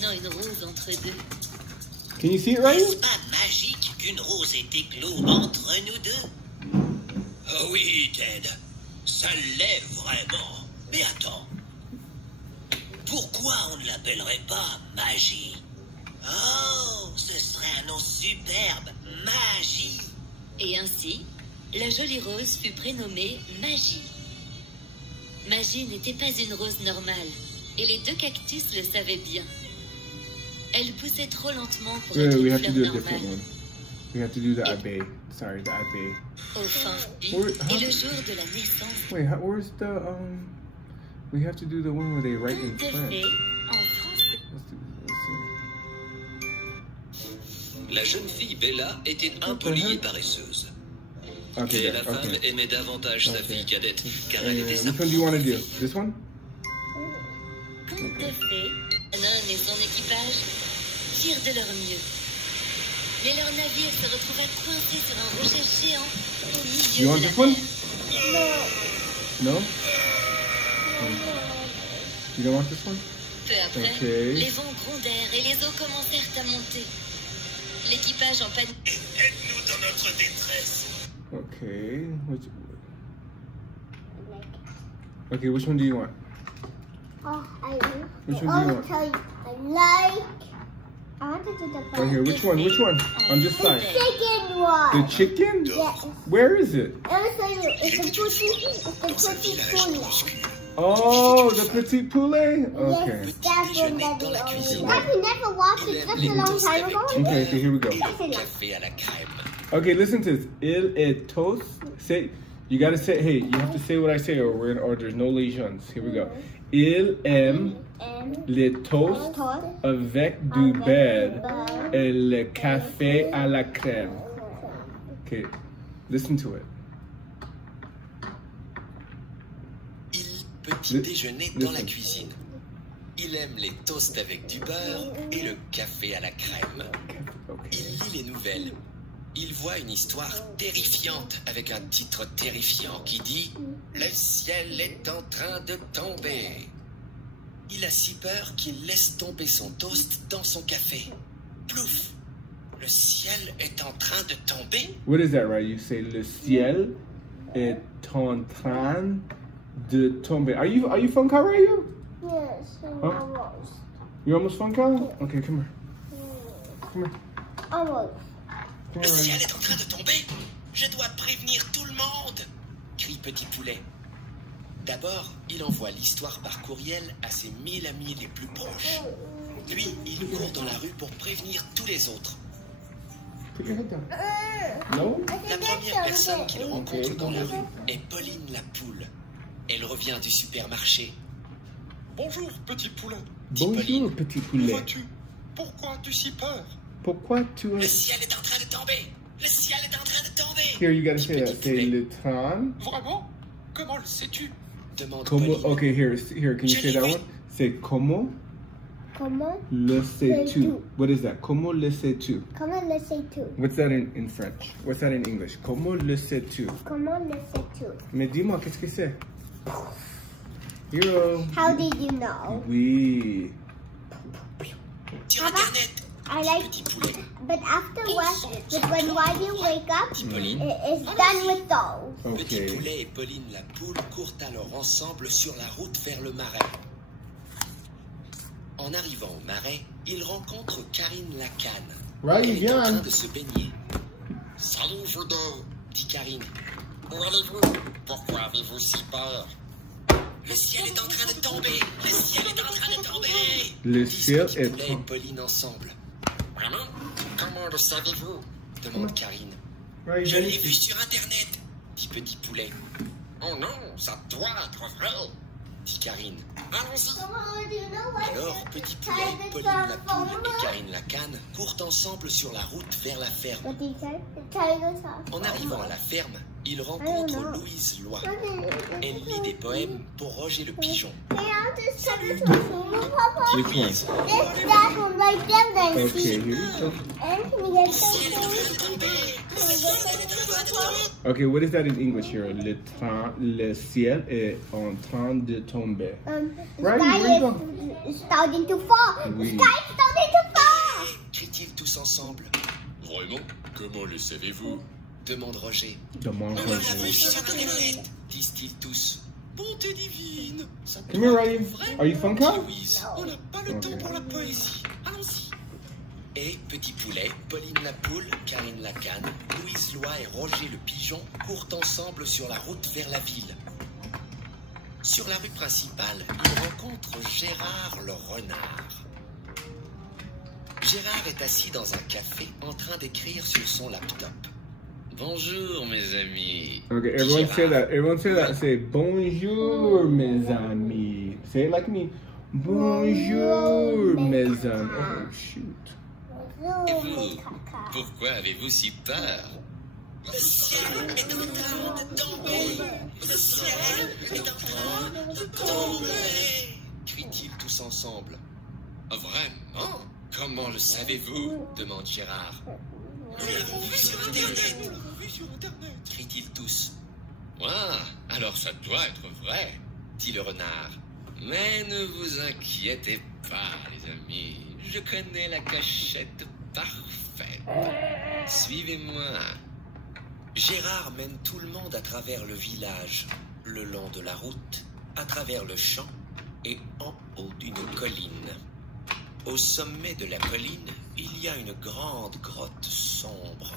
tenant une rose entre deux. Can you see it right? N'est-ce pas magique qu'une rose ait éclos entre nous deux? Oh oui, Ted. Ça l'est vraiment. Mais attends. Pourquoi on ne l'appellerait pas magie? Oh, ce serait un nom superbe. Magie. Et ainsi, la jolie rose fut prénommée Magie. Magie n'était pas une rose normale, et les deux cactus le savaient bien. Elle poussait trop lentement pour être We une have to fleur do a different normale. one. We have to do the abbé. Sorry, the abbé. Enfin, Where- et le jour de la naissance, Wait, where's the We have to do the one where they write in tout à French. fait, en français. Let's La jeune fille Bella était impolie et paresseuse. see. Okay, Et la femme okay. aimait davantage sa fille cadette, car elle était Which sa one do you want to do? This one? Tout à fait. Hannon et son équipage firent de leur mieux. Mais leur navire se retrouva coincé sur un rocher géant au milieu You want de la this one? mer. No? You don't want this one? Peu après, Ok. les vents grondèrent et les eaux commencèrent à monter. L'équipage en panique. Aide-nous dans notre détresse. Okay. Which one do you want? Oh, Which one do you want? tell you, I want to do the Right here. Which one? Which one? On this side. chicken one. The chicken? Yes. Where is it? Let me tell you, it's the pretty poulet. Oh, the petit poulet? Okay. Yes, that's one that we always like. We never watched it just a long time ago. Okay, here we go. That's enough. Café à la crème. Okay, listen to this. Il est toast. Say, you gotta say, hey, you have to say what I say or there's no lesions. Here we go. Il aime les toasts avec du beurre et le café à la crème. Okay, listen to it. Il petit déjeuner dans la cuisine. Il aime les toasts avec du beurre et le café à la crème. Okay. Il lit les nouvelles. Il voit une histoire terrifiante avec un titre terrifiant qui dit « Le ciel est en train de tomber ». Il a si peur qu'il laisse tomber son toast dans son café. Plouf! Le ciel est en train de tomber? What is that, right? You say le ciel est en train de tomber. Are you Funka, right? Yes, Huh? almost. You almost Funka? Okay, come here. Come here. Almost. Come Le here, ciel Ryan. est en train de tomber! Je dois prévenir tout le monde! Crie Petit Poulet. D'abord, il envoie l'histoire par courriel à ses 1000 amis les plus proches. Puis, il court dans la rue pour prévenir tous les autres. Put your head down. No? La première personne qu'il rencontre dans la rue est Pauline la poule. Elle revient du supermarché. Bonjour, Petit Poulet. Dit Bonjour, Pauline. petit Où poulet. vas-tu? Pourquoi as-tu si peur? Pourquoi tu Le es... ciel est en train de tomber! Le ciel est en train de tomber! Here, you gotta Dit say Petit that. Say Poulet. le train. Vraiment? Comment le sais-tu? Demande Como... Pauline. Okay, here, can you say that one? Say como Comment? le sais-tu. Sais-tu. What is that? Como le sais-tu. Comment le sais-tu? What's that in French? What's that in English? Como le sais-tu. Comment le sais-tu? Mais dis-moi, qu'est-ce que c'est? Hero. How did you know? Oui. Sur Papa? Internet. I like, Petit Poulet. but afterwards, when you wake up, Dit Pauline. it's done with those. Petit Okay. Poulet et Pauline la poule courent alors ensemble sur la route vers le marais. En arrivant au marais, ils rencontrent Karine la canne. Right, Elle est en Yann. train de se baigner. Salut vous deux, dit Karine. Où allez-vous? Pourquoi avez-vous si peur? Le ciel est en train de tomber! Le ciel est en train de tomber! Le disent ciel Petit est Poulet et en- Pauline ensemble. Vraiment? Comment le savez-vous? demande Karine. Right, Je l'ai Yann. vu sur Internet, dit Petit Poulet. Oh non, ça doit être vrai, dit Karine. Allons-y. Alors, Petit Poulet, Pauline la poule et Karine la canne courent ensemble sur la route vers la ferme. What did you say? Tell us how. En arrivant à la ferme, ils rencontrent Louise Loi. Elle lit des poèmes pour Roger le pigeon. Hey, I'll just tell this one, Papa. Which one? This that one right there, then. Okay, here you go. And can you get Ciel est en some? train de tomber. Le ciel est en train de tomber. Okay, what is that in English here? Le ciel est en train de tomber. The Right, sky where you is starting to fall. Oui. The sky Comment le savez-vous? Demande Roger. Demande Roger. Disent-ils tous. Bonté divine. Come here, Ryan. Are you Funko? On n'a pas le temps pour la poésie. Allons-y. Et Petit Poulet, Pauline la Poule, Karine la Canne, Louise Loi et Roger le Pigeon courent ensemble sur la route vers la ville. Sur la rue principale, ils rencontrent Gérard le renard. Gérard est assis dans un café en train d'écrire sur son laptop. Bonjour mes amis. Okay, everyone say that. Everyone say that. Say bonjour, mes amis. Say it like me. Bonjour, mes amis. Oh shoot. Et vous, pourquoi avez-vous si peur? Le ciel est en train de tomber. Le ciel est en train de tomber. Crient-ils tous ensemble. Vraiment? Comment le savez-vous? Demande Gérard. Nous l'avons vu sur Internet. Crient-ils tous. Ah, alors ça doit être vrai, dit le renard. Mais ne vous inquiétez pas, les amis. Je connais la cachette parfaite. Suivez-moi. Gérard mène tout le monde à travers le village, le long de la route, à travers le champ et en haut d'une colline. Au sommet de la colline, il y a une grande grotte sombre.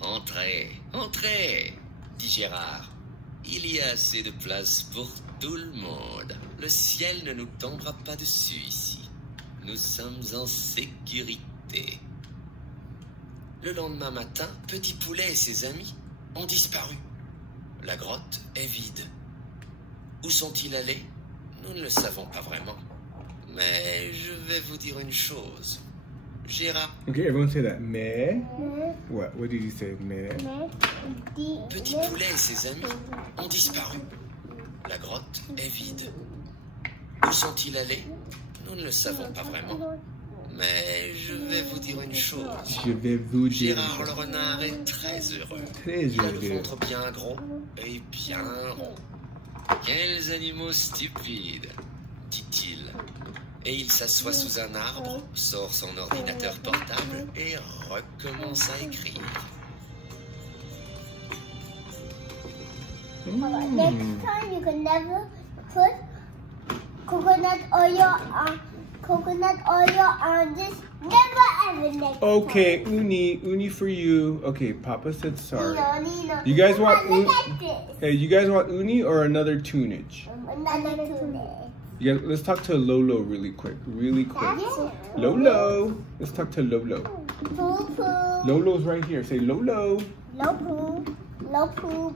Entrez, entrez, dit Gérard. Il y a assez de place pour tout le monde. Le ciel ne nous tombera pas dessus ici. Nous sommes en sécurité. Le lendemain matin, Petit Poulet et ses amis ont disparu. La grotte est vide. Où sont-ils allés? Nous ne le savons pas vraiment. Mais je vais vous dire une chose. Gérard. Okay, everyone say that. Mais. What? What did you say? Mais. Petit Poulet et ses amis ont disparu. La grotte est vide. Où sont-ils allés? Nous ne le savons pas vraiment. Mais je vais vous dire une chose. Je vais vous dire. Gérard le renard est très heureux. Très Il a le heureux. ventre bien gros et bien rond. Quels animaux stupides, dit-il. Et il s'assoit sous un arbre, sort son ordinateur portable et recommence à écrire. Next time you can never put coconut oil on this. Never ever next Okay, time. uni for you. Okay, Papa said sorry. Nino. You guys want Look at this. Hey, you guys want uni or another tunage? Another tune. Yeah, let's talk to Lolo really quick. Really quick. Yeah. Lolo. Let's talk to Lolo. Poo poo. Lolo's right here. Say Lolo. No poo. No poo.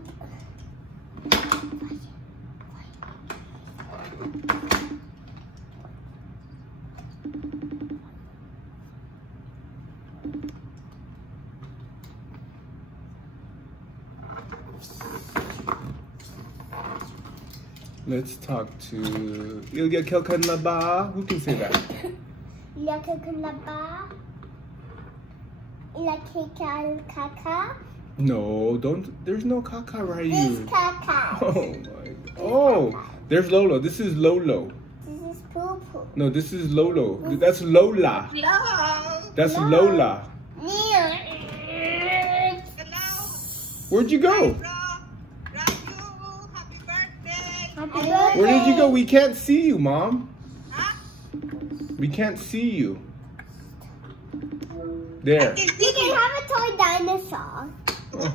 Let's talk to Ilya Kelkanlaba. Who can say that? Kaka. No, don't. There's no Kaka right This here. Kaka. Oh my. Oh, there's Lolo. This is Lolo. This is poo poo. No, this is Lolo. That's Lola. Hello. That's Lola. Neil. Hello. Where'd you go? Raju, happy birthday. Happy birthday. Where did you go? We can't see you, Mom. Huh? We can't see you. There. We can have a toy dinosaur. Oh.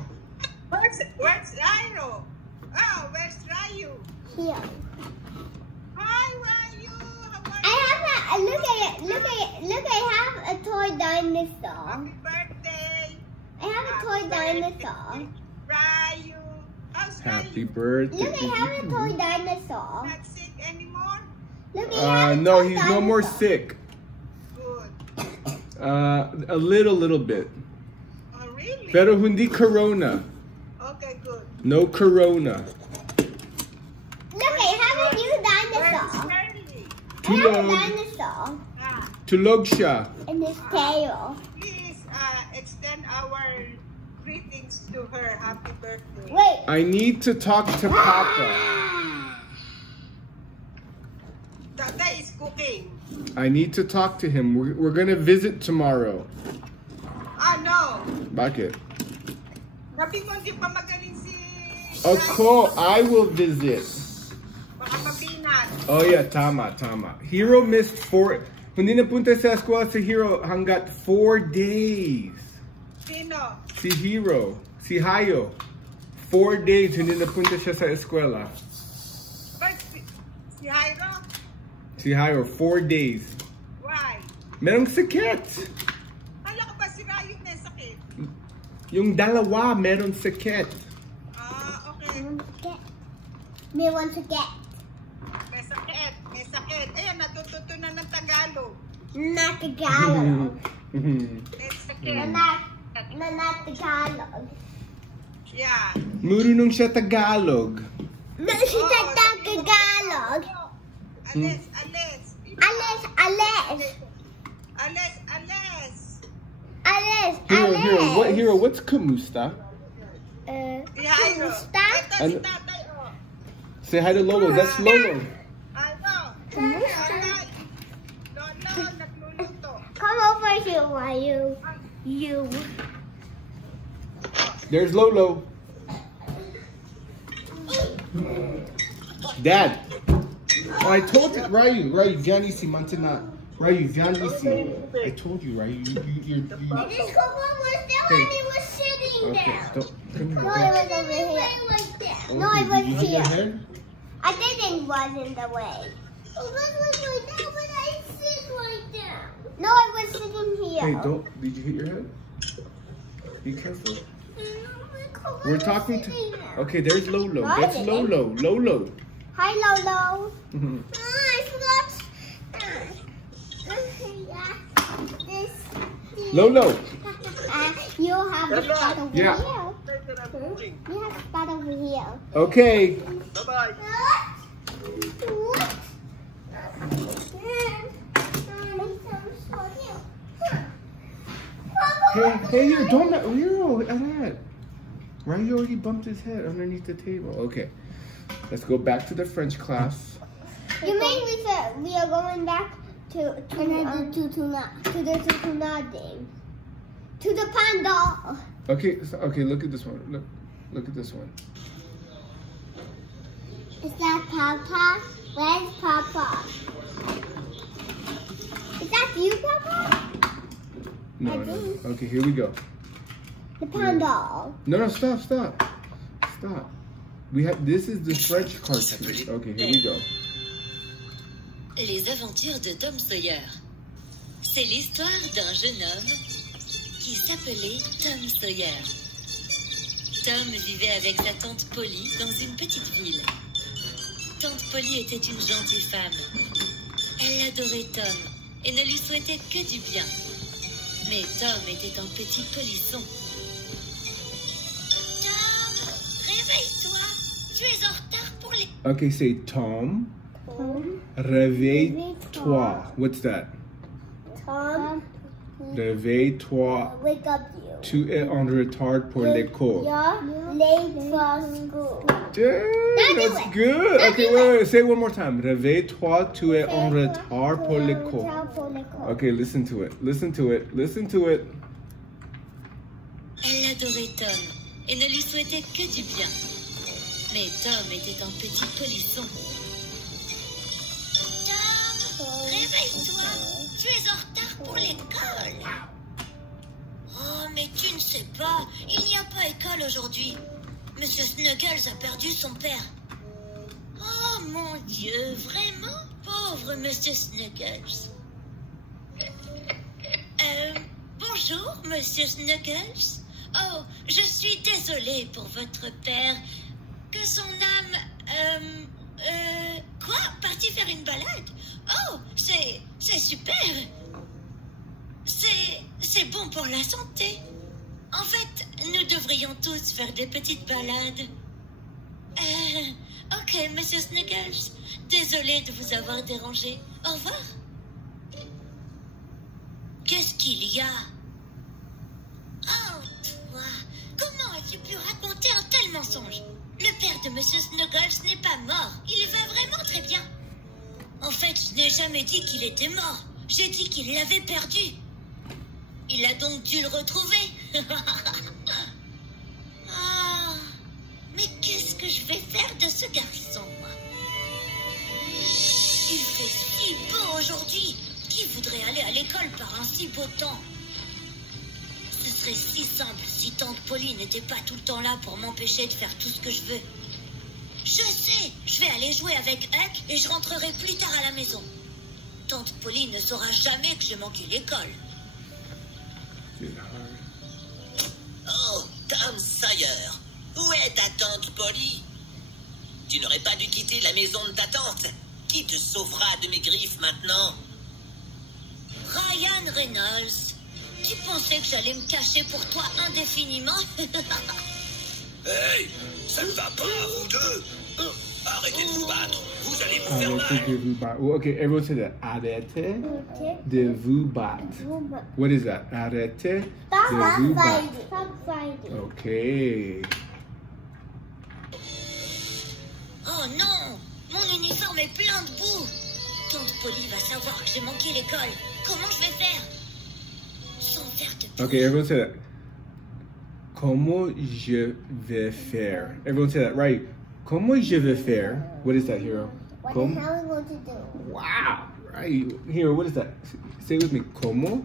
Where's Rayo? Oh, where's Rayu? Here. Hi, Rayu. How are you? I have a look at it. Look, I have a toy dinosaur. Happy birthday. I have a toy dinosaur. Rayu. How's Happy Rayu? birthday. Look, I have a toy dinosaur. Not sick anymore? Look, I have a No, toy he's no more dinosaur. sick. Good. A little bit. Oh, really? Pero hindi corona. Okay, good. No corona. Look, I have a new Where's dinosaur. Shirley? I have a Tulog. dinosaur Ah, Tulog siya. in his tail. please extend our greetings to her. Happy birthday. Wait. I need to talk to Papa. Tata is cooking. I need to talk to him. We're gonna visit tomorrow. Ano? Bakit? Sabi mo, hindi pa magaling si... Ako, I will visit. Baka mapinat. Oh yeah, tama. Hero missed 4... Hindi napunta sa eskwela si Hero hanggat 4 days. Sino? Si Hero. Si Hayo. 4 days hindi napunta siya sa eskwela. But si Jairo? Si Hayo, 4 days. Why? Merong sakit. Kala ko ba si Rayot na sakit? Yung dalawa meron sakit. Ah, okay. Me want to get. May sakit. May sakit. Ayan, natututo na ng Tagalog. Not Tagalog. May sakit. Not Tagalog. Yeah. Marunong siya Tagalog. No, she said not Tagalog. Alis. Hero, what's kumusta? Si Jairo. Ito si Ano? tatay, oh. Say hi to Lolo. That's Lolo. Ano? Tatay. Lolo, nagluluto. Come over here, why you. There's Lolo. Dad. Oh, I told you, Ryu, Vianney si Mantina. Ryu, Vianney si. I told you, Ryu, you're. This couple was there when he was sitting Okay, there. come No, here. it was over here. No, Okay, it was did you hit your here. head? I didn't was in the way. It was like that, but I sit right there. No, I was sitting here. Hey, don't. Did you hit your head? Be careful. We're talking to. Okay, there's Lolo. No, I That's didn't. Lolo. Hi, Lolo. Mhm. I forgot. This. Lolo. You have to start over Yeah. here. You have to start over here. Okay. Bye-bye. Hey, you don't. Hero, that. Ryu already bumped his head underneath the table. Okay. Let's go back to the French class. You mean we are going back to the Tutunading. To the panda. Okay, okay, look at this one. Look at this one. Is that Papa? Where's Papa? Is that you, Papa? No. Okay, here we go. The panda. No, stop. We have. This is the French cartoon. Okay, here we go. Les aventures de Tom Sawyer. C'est l'histoire d'un jeune homme qui s'appelait Tom Sawyer. Tom vivait avec sa tante Polly dans une petite ville. Tante Polly était une gentille femme. Elle adorait Tom et ne lui souhaitait que du bien. Mais Tom était un petit polisson. Tom, réveille-toi. Tu es en retard pour les... Okay, say Tom. Réveille-toi. What's that? Tom. Réveille-toi. Wake up you. Tu es en retard pour l'école. You're late for school. Damn, that's good. Okay, wait. Say it one more time. Réveille-toi. Tu es en retard pour l'école. Okay, listen to it. Elle adorait Tom et ne lui souhaitait que du bien. Mais Tom était un petit polisson. Tom, réveille-toi. Tu es en retard pour l'école. Oh, mais tu ne sais pas. Il n'y a pas école aujourd'hui. Monsieur Snuggles a perdu son père. Oh, mon Dieu, vraiment? Pauvre Monsieur Snuggles. Bonjour, Monsieur Snuggles. Oh, je suis désolée pour votre père. Que son âme... Quoi? Parti faire une balade? Oh, c'est super. C'est bon pour la santé. En fait, nous devrions tous faire des petites balades. Ok, Monsieur Snuggles. Désolée de vous avoir dérangé. Au revoir. Qu'est-ce qu'il y a? Oh, toi, comment as-tu pu raconter un tel mensonge? Le père de Monsieur Snuggles n'est pas mort. Il va vraiment très bien. En fait, je n'ai jamais dit qu'il était mort. J'ai dit qu'il l'avait perdu. Il a donc dû le retrouver. Ah, mais qu'est-ce que je vais faire de ce garçon? Il fait si beau aujourd'hui. Qui voudrait aller à l'école par un si beau temps? Ce serait si simple si tante Polly n'était pas tout le temps là pour m'empêcher de faire tout ce que je veux. Je sais, je vais aller jouer avec Huck et je rentrerai plus tard à la maison. Tante Polly ne saura jamais que j'ai manqué l'école. Oh, Tom Sawyer, où est ta tante Polly? Tu n'aurais pas dû quitter la maison de ta tante. Qui te sauvera de mes griffes maintenant? Ryan Reynolds, tu pensais que j'allais me cacher pour toi indéfiniment? Hey, ça ne va pas, vous deux. Arrêtez de vous battre, vous allez vous faire Arrêtez de mal. vous battre. Oh, okay, everyone say that. Arrêtez de vous battre. What is that? Arrêtez de vous battre. Stop fighting. Okay. Oh non, mon uniforme est plein de boue. Tante Polly va savoir que j'ai manqué l'école. Comment je vais faire? Sans faire de... Okay, everyone say that. Comment je vais faire? Everyone say that, right? Comment je vais faire? What is that, Hero? What the hell are we going to do? Wow, right. Hero, what is that? Say it with me. Comment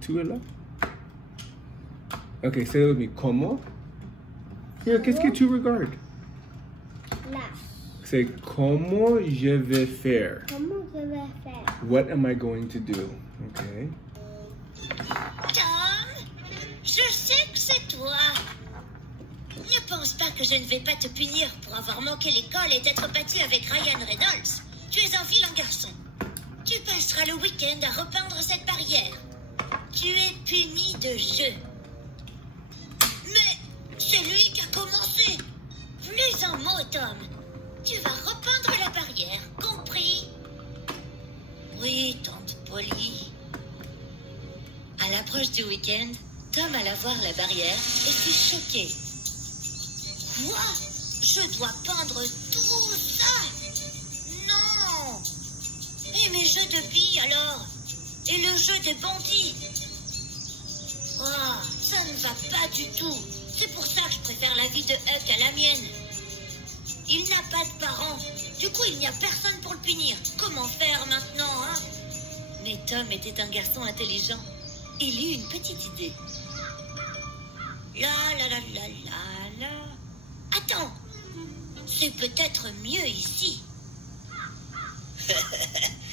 tu es là? Okay, say it with me. Comment? Here, qu'est-ce que tu regardes? Là. Say, comment je vais faire? Comment je vais faire? What am I going to do? Okay. Tom, je sais que c'est toi. Ne pense pas que je ne vais pas te punir pour avoir manqué l'école et t'être battu avec Ryan Reynolds. Tu es un vilain garçon. Tu passeras le week-end à repeindre cette barrière. Tu es puni de jeu. Mais c'est lui qui a commencé. Plus un mot, Tom. Tu vas repeindre la barrière, compris? Oui, tante Polly. À l'approche du week-end, Tom alla voir la barrière et fut choqué. Quoi? Je dois peindre tout ça? Non! Et mes jeux de billes alors? Et le jeu des bandits? Oh, ça ne va pas du tout. C'est pour ça que je préfère la vie de Huck à la mienne. Il n'a pas de parents. Du coup, il n'y a personne pour le punir. Comment faire maintenant, hein? Mais Tom était un garçon intelligent. Il eut une petite idée. La la la la la la. Attends, c'est peut-être mieux ici.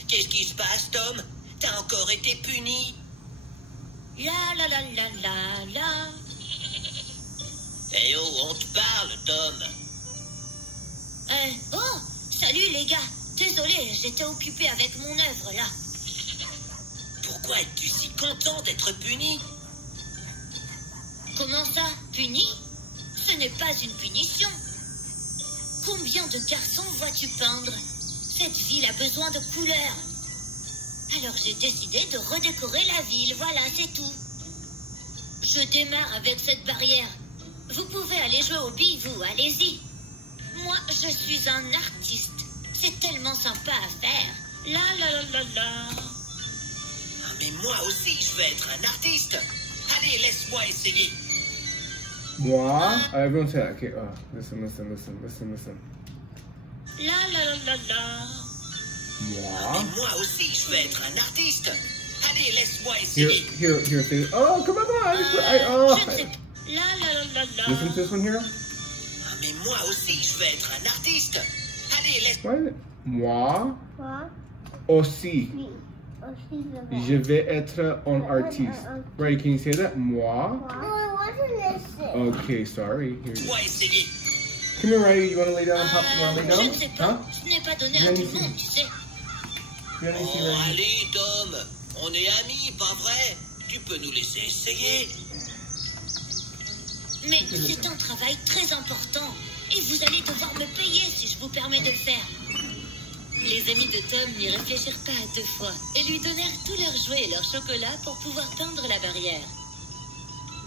Qu'est-ce qui se passe, Tom? T'as encore été puni? La la la la la la. Eh oh, on te parle, Tom. Oh, salut les gars. Désolé, j'étais occupé avec mon œuvre là. Pourquoi es-tu si content d'être puni? Comment ça, puni? Ce n'est pas une punition. Combien de garçons vois-tu peindre? Cette ville a besoin de couleurs. Alors j'ai décidé de redécorer la ville, voilà, c'est tout. Je démarre avec cette barrière. Vous pouvez aller jouer aux billes, vous, allez-y. Moi, je suis un artiste. C'est tellement sympa à faire. La la la la la. Ah, mais moi aussi, je veux être un artiste. Allez, laisse-moi essayer. Moi, everyone say that. Okay, listen. La la la la la. Moi. Mais moi aussi, je veux être un artiste. Allez, laisse-moi essayer. Here, say it. Oh, come on. Je ne sais pas. La la la la la. Listen to this one here. Ah, mais moi aussi, je veux être un artiste. Allez, laisse... What is it? Moi Quoi? aussi. Oui. Aussi, Je vais être un artiste. Right, can you say that? Moi. No, I wasn't listening. Okay, sorry. Here. Laisse-moi essayer. Come here, Riley. You want to lay down, Pop? You want to lay Je down? ne sais pas. Huh? Ce n'est pas donné à Viens tout ici. le monde, tu sais. You want to see Oh, Riley? allez, Tom. On est amis, pas vrai? Tu peux nous laisser essayer. Mais c'est un travail très important. Et vous allez devoir me payer si je vous permets de le faire. Les amis de Tom n'y réfléchirent pas à deux fois et lui donnèrent tous leurs jouets et leurs chocolats pour pouvoir peindre la barrière.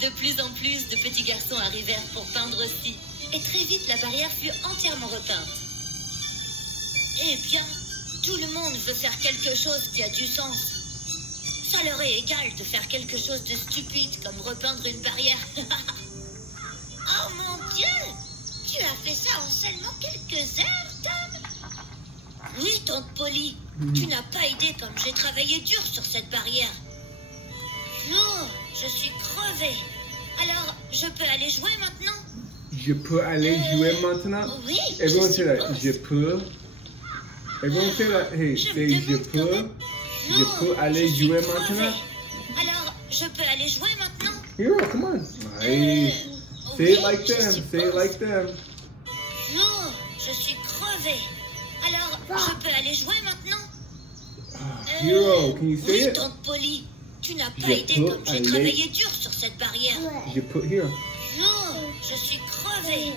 De plus en plus de petits garçons arrivèrent pour peindre aussi. Et très vite, la barrière fut entièrement repeinte. Eh bien, Tout le monde veut faire quelque chose qui a du sens. Ça leur est égal de faire quelque chose de stupide comme repeindre une barrière. Oh mon Dieu! Tu as fait ça en seulement quelques heures, Tom? Oui, tante Polly. Tu n'as pas idée comme j'ai travaillé dur sur cette barrière. Oh, je suis crevée. Alors, je peux aller jouer maintenant? Je peux aller jouer maintenant? Oui, Everyone je say that. suppose. Je peux. Everyone say that. Hey, Je say me je demande quand peux. même. Je Oh, peux aller je suis jouer crevée. maintenant? Alors, je peux aller jouer maintenant? Here, come on. Hey. Say Oui, it like je them. Say it suppose. like them. Oh, je suis crevée. Alors, je peux aller jouer maintenant? Hero, can you say Oui, it? tante Polly. Tu n'as pas Je idée peux comme j'ai aller- travaillé dur sur cette barrière. Je peux here. Oh, je suis crevée.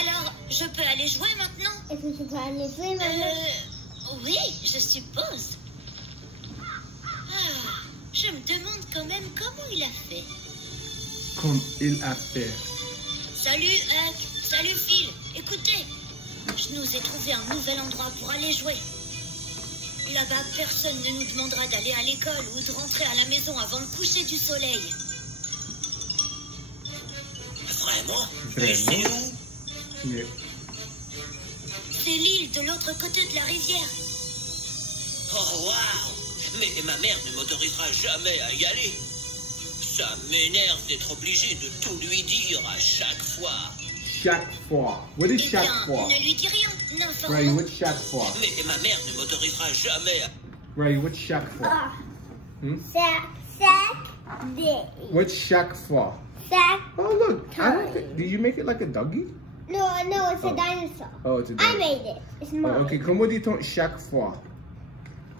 Alors, je peux aller jouer maintenant? Est-ce que tu peux aller jouer maintenant? Oui, je suppose. Ah, je me demande quand même comment il a fait. Comme il a fait. Salut, Huck. Salut, Phil. Écoutez, je nous ai trouvé un nouvel endroit pour aller jouer. Là-bas, personne ne nous demandera d'aller à l'école ou de rentrer à la maison avant le coucher du soleil. Vraiment? Vraiment? Mais c'est où? Yeah. C'est l'île de l'autre côté de la rivière. Oh, waouh! Mais ma mère ne m'autorisera jamais à y aller. Ça m'énerve d'être obligé de tout lui dire à chaque fois. Chaque fois. What is Eh chaque bien, fois? ne lui dis rien. Ray, N'informe. what's chaque fois? Mais ma mère ne m'autorisera jamais à... Ray, what's chaque fois? Ah, Hmm? sac day. What's chaque fois? Sac. Oh, look. I don't think, did you make it like a doggy? No, it's Oh. a dinosaur. Oh, it's a I dog. made it. It's Oh, mine. ok, comment dit-on chaque fois?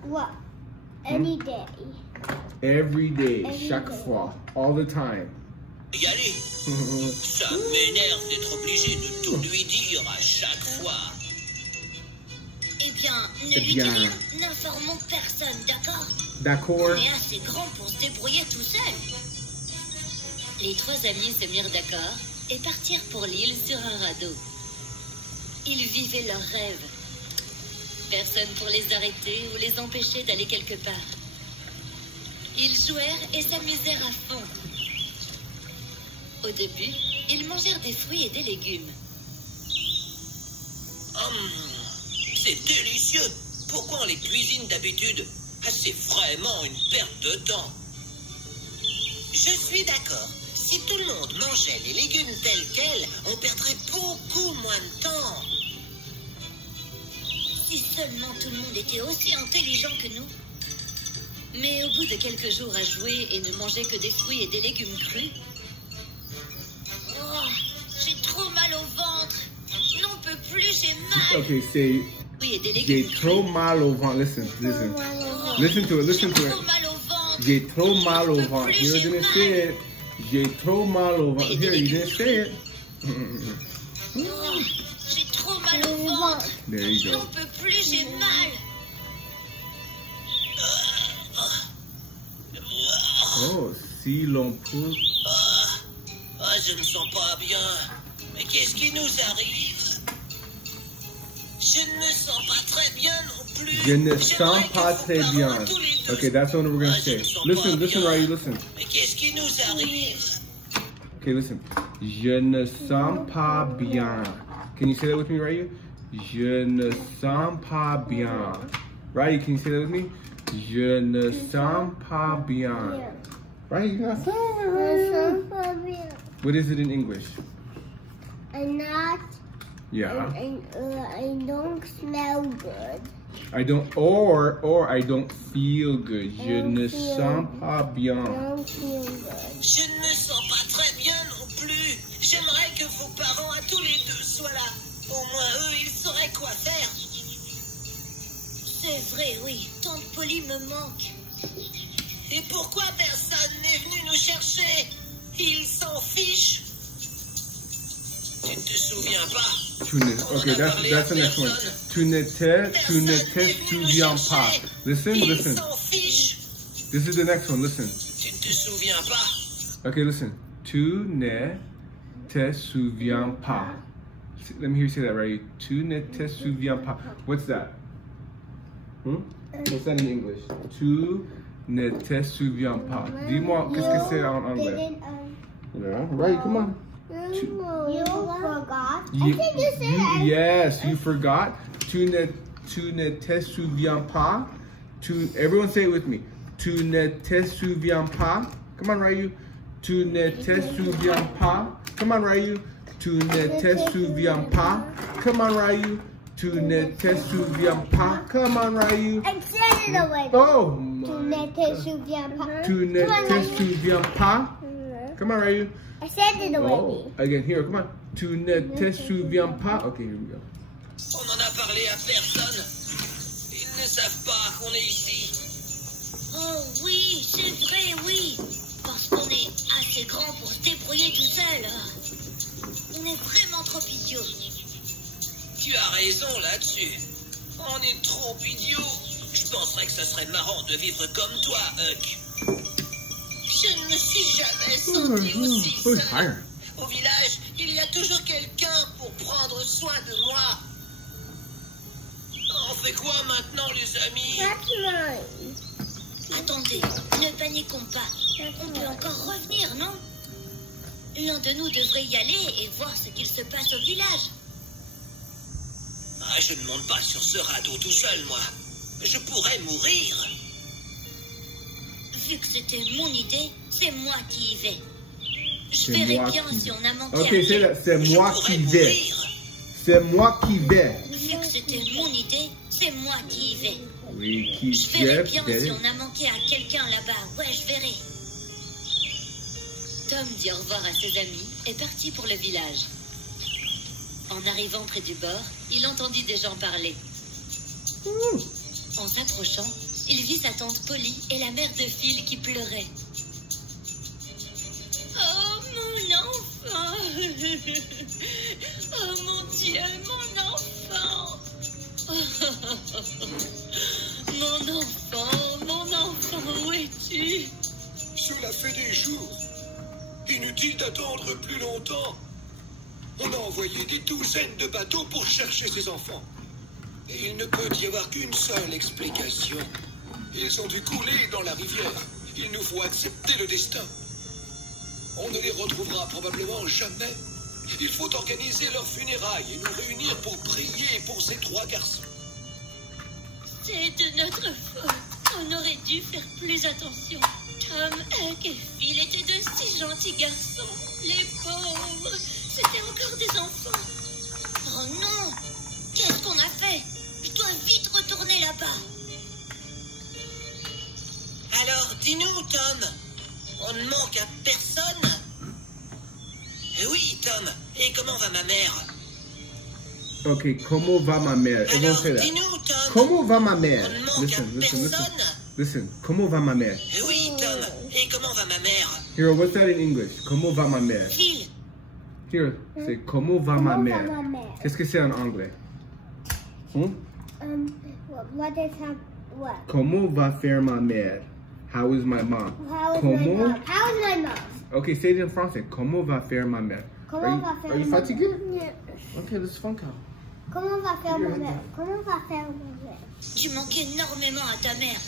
What? Any day. Every day, Every chaque day. fois, all the time. y aller. Ça m'énerve d'être obligé de tout lui dire à chaque fois. Eh bien, ne Eh lui bien. dis rien. N'informons personne, d'accord? D'accord? On est assez grand pour se débrouiller tout seul. Les trois amis se mirent d'accord et partirent pour l'île sur un radeau. Ils vivaient leurs rêves. Personne pour les arrêter ou les empêcher d'aller quelque part. Ils jouèrent et s'amusèrent à fond. Au début, ils mangèrent des fruits et des légumes. C'est délicieux. Pourquoi on les cuisine d'habitude? C'est vraiment une perte de temps. Je suis d'accord. Si tout le monde mangeait les légumes tels quels, on perdrait beaucoup moins de temps. Si seulement tout le monde était aussi intelligent que nous. Mais au bout de quelques jours à jouer et ne manger que des fruits et des légumes crus, oh, j'ai trop mal au ventre. Je n'en peux plus, j'ai mal. Okay, say, Oui, et des j'ai légumes trop crus. mal au ventre. Listen, listen. Oh, Listen to it, listen to j'ai it. trop mal au ventre. J'ai trop mal au Je peux ventre. plus, You j'ai didn't mal. say it. J'ai trop mal au ventre. Oui, Here, you des didn't say it. Oh, j'ai trop mal au ventre. There you Je n'en go. peux plus, j'ai mal. Oh, si l'on peut. Ah, je ne sens pas bien. Mais qu'est-ce qui nous arrive? Je ne me sens pas très bien non plus. Je ne J'aimerais sens que pas vos très parents bien. tous les deux- Okay, that's what we're gonna Ah, je say. ne sens Listen, pas listen, bien. Ryu, listen. Mais qu'est-ce qui nous arrive? Okay, listen. Je ne sens pas bien. Can you say that with me, Ryu? Je ne sens pas bien. Ryu, can you say that with me? Je ne sens pas bien. Ryu, you're not saying it, Ryu. What is it in English? I'm not. Yeah. I don't smell good. I don't, or I don't feel good. Je don't ne feel sens good. pas I bien. don't feel good. Je ne me sens pas très bien non plus. J'aimerais que vos parents à tous les deux soient là. Au moins eux, ils sauraient quoi faire. C'est vrai, oui. Tante Polly me manque. Et pourquoi personne n'est venu nous chercher? Ils s'en fichent. Tu ne te souviens pas? Tu ne, okay, that's the next one. Tu ne te souviens pas. Listen, Ils listen. s'en fichent. This is the next one. Listen. Tu ne te souviens pas? Okay, listen. Tu ne te souviens pas. Let me hear you say that, right? Tu ne te souviens pas. What's that? What's that in English? Tu ne te souviens pas. Dis-moi, qu'est-ce que c'est en anglais? Yeah, right, come on. You forgot. You- I think you said yes, you forgot. Tu ne te souviens pas. Everyone say it with me. Tu ne te souviens pas. Come on, Ryu. Tu ne te souviens pas. Come on, Ryu. Tu ne te souviens pas. Come on, Ryu. Tu ne te souviens pas. Come on, Ryu. I said it already. Oh Tu my ne te souviens pas. Tu ne te souviens pas. Come on, Ryu. I said it already. Oh, again, here, come on. Tu ne te souviens pas. Okay, here we go. On n'en a parlé à personne. Ils ne savent pas qu'on est ici. Oh oui, c'est vrai, oui. Parce qu'on est assez grand pour se débrouiller tout seul. On est vraiment trop idiots. Tu as raison là-dessus. On est trop idiots. Je penserais que ça serait marrant de vivre comme toi, Huck. Je ne me suis jamais senti aussi Who's seul. higher? Au village, il y a toujours quelqu'un pour prendre soin de moi. On fait quoi maintenant, les amis? That's mine. Attendez, ne paniquons pas. On peut encore revenir, non? L'un de nous devrait y aller et voir ce qu'il se passe au village. Ah, je ne monte pas sur ce radeau tout seul, moi. Je pourrais mourir. Vu que c'était mon idée, c'est moi qui y vais. Je C'est verrai moi bien qui si on a manqué Ok, à c'est quelqu'un. c'est Je moi pourrais qui vais. mourir. C'est moi qui vais. Vu que c'était mon idée, c'est moi qui y vais. Oui, qui Je verrai bien vais. si on a manqué à quelqu'un là-bas. Ouais, je verrai. Tom dit au revoir à ses amis et partit pour le village. En arrivant près du bord, il entendit des gens parler. En s'approchant, il vit sa tante Polly et la mère de Phil qui pleuraient. Oh, mon enfant! Oh, mon Dieu, mon enfant! Mon enfant, où es-tu? Cela fait des jours. Inutile d'attendre plus longtemps. On a envoyé des douzaines de bateaux pour chercher ces enfants. Et il ne peut y avoir qu'une seule explication. Ils ont dû couler dans la rivière. Il nous faut accepter le destin. On ne les retrouvera probablement jamais. Il faut organiser leurs funérailles et nous réunir pour prier pour ces trois garçons. C'est de notre faute. On aurait dû faire plus attention. Tom, Huck et Phil étaient de si gentils garçons. Les pauvres. C'était encore des enfants. Oh non! Qu'est-ce qu'on a fait? Je dois vite retourner là-bas. Alors, dis-nous, Tom, on ne manque à personne? Oui, Tom, et comment va ma mère? Ok, comment va ma mère? Everyone Alors, say that. dis-nous, Tom, Comment va ma mère? on ne manque à personne? Listen. Comment va ma mère? Oui, Tom, et comment va ma mère? Hero, what's that in English? Comment va ma mère? Phil, Here, say comment va ma Comment va mère? ma mère? Qu'est-ce que c'est en anglais? What is her, what? Comment va faire ma mère? How is my mom? How is my Comment? mom? How is my mom? Okay, say it in français. Comment va faire ma mère? Comment va faire Are you ma fatigué? mère? Okay, let's funk out. Comment va faire ma mère? Comment va faire ma mère? tu manques énormément à ta mère.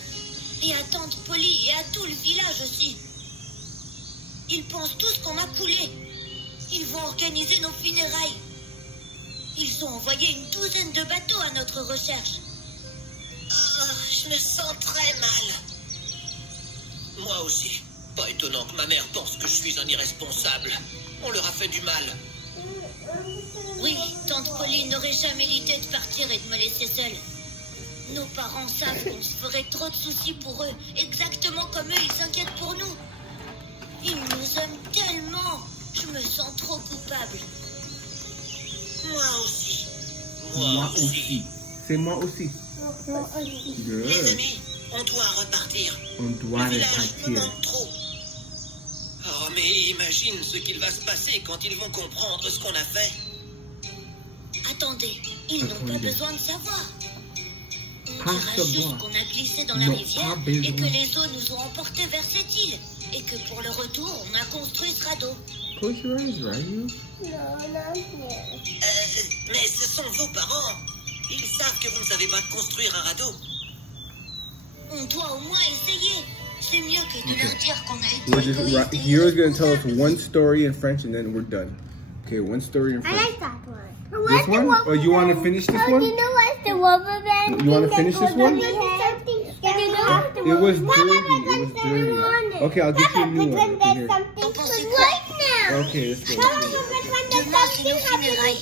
Et à tante Polly et à tout le village aussi. Ils pensent tous qu'on a coulé. Ils vont organiser nos funérailles. Ils ont envoyé une douzaine de bateaux à notre recherche. Oh, je me sens très mal. Moi aussi. Pas étonnant que ma mère pense que je suis un irresponsable. On leur a fait du mal. Oui, tante Polly n'aurait jamais l'idée de partir et de me laisser seule. Nos parents savent qu'on se ferait trop de soucis pour eux, exactement comme eux, ils s'inquiètent pour nous. Ils nous aiment tellement, je me sens trop coupable. Moi aussi. Moi aussi. C'est moi aussi. Les Good. amis, on doit repartir. On doit Le village me repartir. manque trop. Oh, mais imagine ce qu'il va se passer quand ils vont comprendre ce qu'on a fait. Attendez, ils n'ont pas Attendez. besoin de savoir. On Pas dira savoir. juste qu'on a glissé dans la Non, rivière pas besoin. et que les eaux nous ont emportés vers cette île. Et que pour le retour, on a construit ce radeau. Close your eyes, Ryu. No, not here. Mais ce sont vos parents. Ils savent que vous ne savez pas construire un radeau. On doit au moins essayer. C'est mieux que de leur dire qu'on a été We're just égoïste et Hero's gonna tell us irresponsable. one story in French and then we're done. Okay, one story in I French. like that one. This one? Or you want to finish this one? You know what's the rubber band? You want to finish this one? It It was dirty. It was dirty. Okay, I'll get you a new one. Okay, here. Right now. Okay, let's go. Mama, Let's go. Demain, c'est nos funérailles.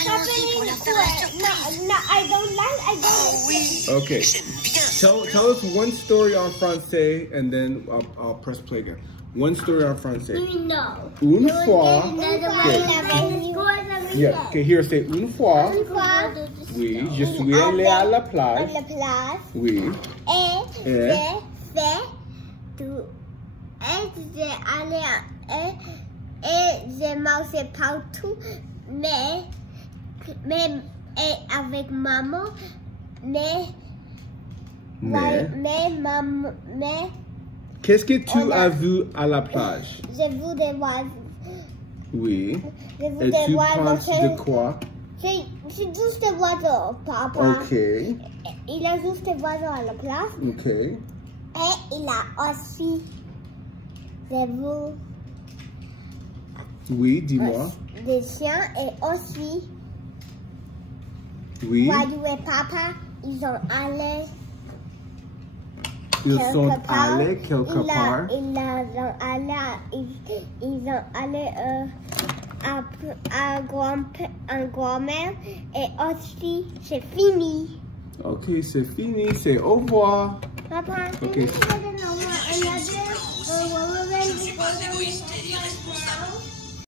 Allons-y pour la faire un surprise. No, I don't like. I don't. Oh oui, Okay. j'aime bien. Tell us one story en français and then I'll press play again. One story en français. No. Une fois. Okay. Yeah. Okay, here say une fois. Une fois. Oui, je suis allé à la plage. À la plage. Oui. Et Et? j'ai fait tout. Et j'ai allé et j'ai mangé partout, mais et avec maman, mais maman, mais Qu'est-ce que tu as vu à la plage? j'ai vu des oiseaux. Oui. J'ai vu Et des tu oiseaux. penses de quoi? C'est juste des oiseaux, papa. Ok. Il a juste des oiseaux à la place. Ok. Et il a aussi j'ai vu Oui, dis-moi. des chiens et aussi Oui. Wadu et papa, ils sont allés Ils quelque sont part. allés quelque part. Ils ont allé à grand-mère et aussi c'est fini. Ok, c'est fini. C'est au revoir. Papa, Ok. can you put it in the- another- Je suis pas égoïste et irresponsable.